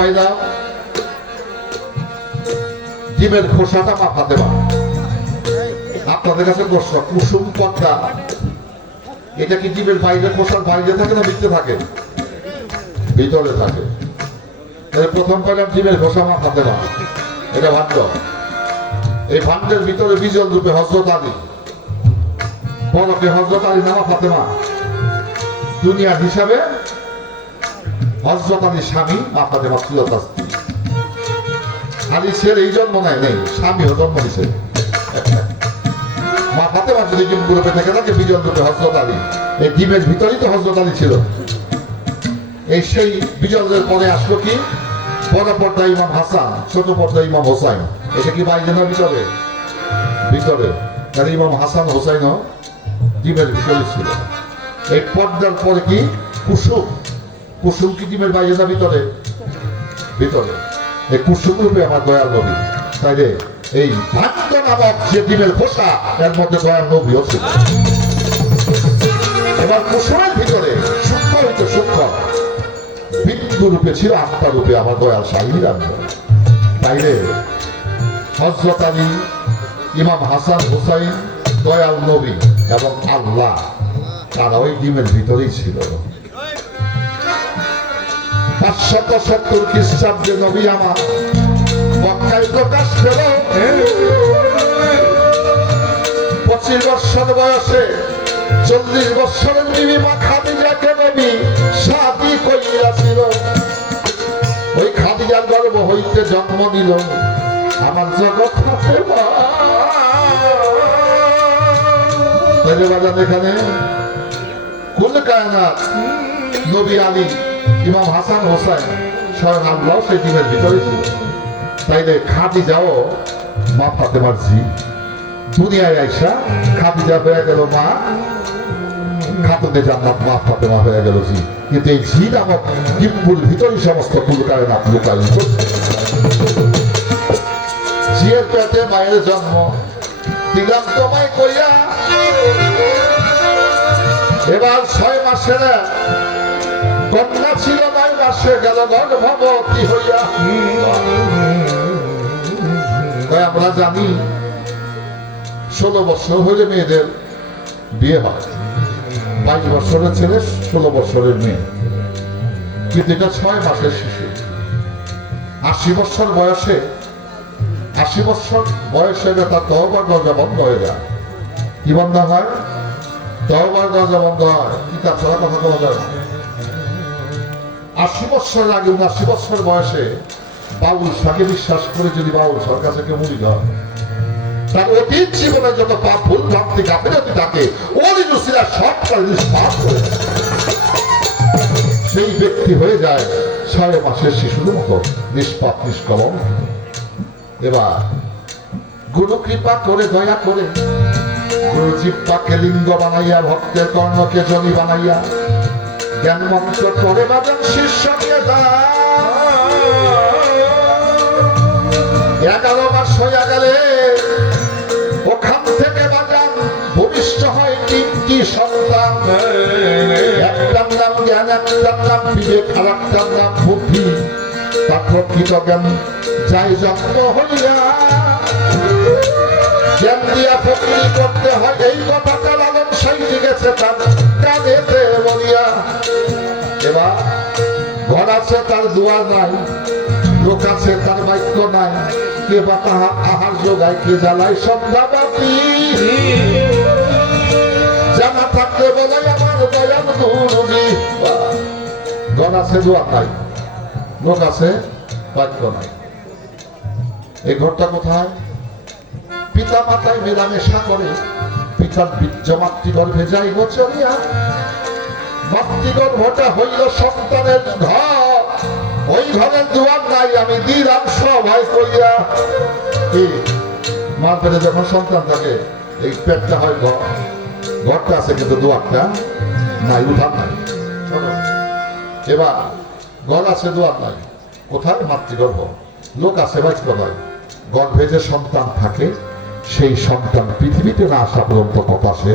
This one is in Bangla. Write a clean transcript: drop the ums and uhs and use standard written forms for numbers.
পাইলাম ডিমের খোসাটা মা ফাতেমা। আপনাদের কাছে প্রশ্ন, কুসুম পদ্মা এটা কি ডিমের বাইরে, খোসার বাইরে থাকে না ভিতরে থাকে? ভিতরে থাকে। প্রথম পাইলাম ডিমের খোসা মা ফাতেমা, এটা ভাণ্ড। এই ভাণ্ডের ভিতরে বিজল রূপে হযরত আলী, বড়কে হযরত আলী নামা ফাতেমা। দুনিয়ার হিসাবে হযরত আলীর স্বামী মা ফাতেমা ছিল তার স্ত্রী। আলী ছেলে এই জন্ম নেয়, স্বামীও জন্ম দিছে। মা ফাতেমা যদি ডিম রূপে থেকে থাকে বিজল রূপে হযরত আলী, এই ডিমের ভিতরেই তো হযরত আলী ছিল। এই সেই বিজলের পরে আসলো কি, বড় পর্দা ইমাম হাসান, ছোট পর্দা ইমাম হোসাইন। এটা কি বাইরে না ভিতরে? ভিতরে। তাহলে ইমাম হাসান হোসাইনও ডিমের ভিতরে ছিল। এই পর্দার পরে কি কুসুম, কুসুম কি ডিমের বাইরে না ভিতরে? ভিতরে। এই কুসুম রূপে আমার দয়াল নবী। তাই রে এই ভাগ্য নামক যে ডিমের খোসা, এর মধ্যে দয়াল নবীও ছিল। এবার কুসুমের ভিতরে সূক্ষ্ম হইতে সূক্ষ্ম বিন্দু রূপে ছিল আত্মা রূপে আমার দয়াল শাহীর। তাইরে হযরত আলী, ইমাম হাসান হোসাইন, দয়াল নবী এবং আল্লাহ, তারা ওই ডিমের ভিতরেই ছিল। 570 খ্রিস্টাব্দে নবী আমার মক্কায় প্রকাশ পেল। 25 বৎসর বয়সে 40 বৎসরের বিবি মা খাদিজাকে নবী শাদী কইয়াছিল। ওই খাদিজার গর্ভ হইতে জন্ম নিল আমার জগৎ ফাতেমা। এখানে কুল কায়নাত নবী আলী, ইমাম হাসান হোসাইন, স্বয়ং আল্লাহ সেই ডিমের ভিতরে ছিল। তাইলে খাদিজাও মা ফাতেমার জি। দুনিয়ায় আইসা খাদিজা হয়ে গেল মা, খাতুনে জান্নাত মা ফাতেমা হয়ে গেল জি। কিন্তু এই জি নামক ডিম্বুর ভিতরেই সমস্ত কুল কায়নাত লুকায়িত। জিয়ের পেটে মায়ের জন্ম দিলাম তোমায় কইয়া। এবার 6 মাসের কন্যা ছিল, 9 মাসে গেল গর্ভবতী হইয়া। আমরা জানি 16 বছর হইলে মেয়েদের বিয়ে হয়। 22 বছরের ছেলে, 16 বছরের মেয়ে। কিন্তু এটা 6 মাসের শিশু। 80 বছর বয়সে, 80 বছর বয়সে তার তওবার দরজা বন্ধ হয়ে যায়। কি বন্ধ হয়? তওবার দরজা বন্ধ হয়। কিতাব ছাড়া কথা বলা যায় না। 80 বছর আগে, 79 বছর বয়সে বাউল শাহকে বিশ্বাস করে যদি বাউল শাহর কাছে কেউ মুড়ি দেয়, তার অতীত জীবনের যত পাপ ভুল ভ্রান্তি গাফিলতি থাকে ওই রুসিলা সবটা নিষ্পাপ করে সেই ব্যক্তি হয়ে যায় 6 মাসের শিশুর মতো নিষ্পাপ নিষ্কলঙ্ক। এবার গুরু কৃপা করে, দয়া করে গুরু জিহ্বাকে লিঙ্গ বানাইয়া, ভক্তের কর্ণকে জনি বানাইয়া জ্ঞান মন্ত্র করে বাজান শিষ্যকে দান। 11 মাস হইয়া গেলে ওখান থেকে বাজান ভূমিষ্ঠ হয় 3টি সন্তান। একটার নাম জ্ঞান, একটার নাম বিবেক, আর একটার নাম বুদ্ধি। তার প্রকৃত জ্ঞান যাই জন্ম হইয়া জ্ঞান দিয়া ফকরি করতে হয়, এই কথাটা লালন সাইতে গেছে তার কানেতে বলিয়া। এবার ঘর আছে তার দুয়ার নাই, লোক আছে তার বাক্য নাই, কে বা তাহার আহার যোগায়, কে জ্বালায় সন্ধ্যাবাতি। জানা থাকতে বলে আমার দয়াল গুরুজি। ঘর আছে দুয়ার নাই, লোক আছে বাক্য নাই। এই ঘরটা কোথায়? পিতা মাতায় মেলামেশা করে, পিতার বীর্য মাতৃগর্ভে যাইব চলিয়া। মাতৃগর্ভটা হইল সন্তানের ঘর, ওই ঘরের দুয়ার নাই, আমি দিলাম সবাই কইয়া। মার পেটে যখন সন্তান থাকে এই পেটটা হয় ঘর, ঘরটা আছে কিন্তু দুয়ারটা নাই, উঠান নাই। এবার ঘর আছে দুয়ার নাই, কোথায়? মাতৃগর্ভ। লোক আছে বাক্য নয়। গর্ভে যে সন্তান থাকে সেই সন্তান পৃথিবীতে না আসা পর্যন্ত কথা সে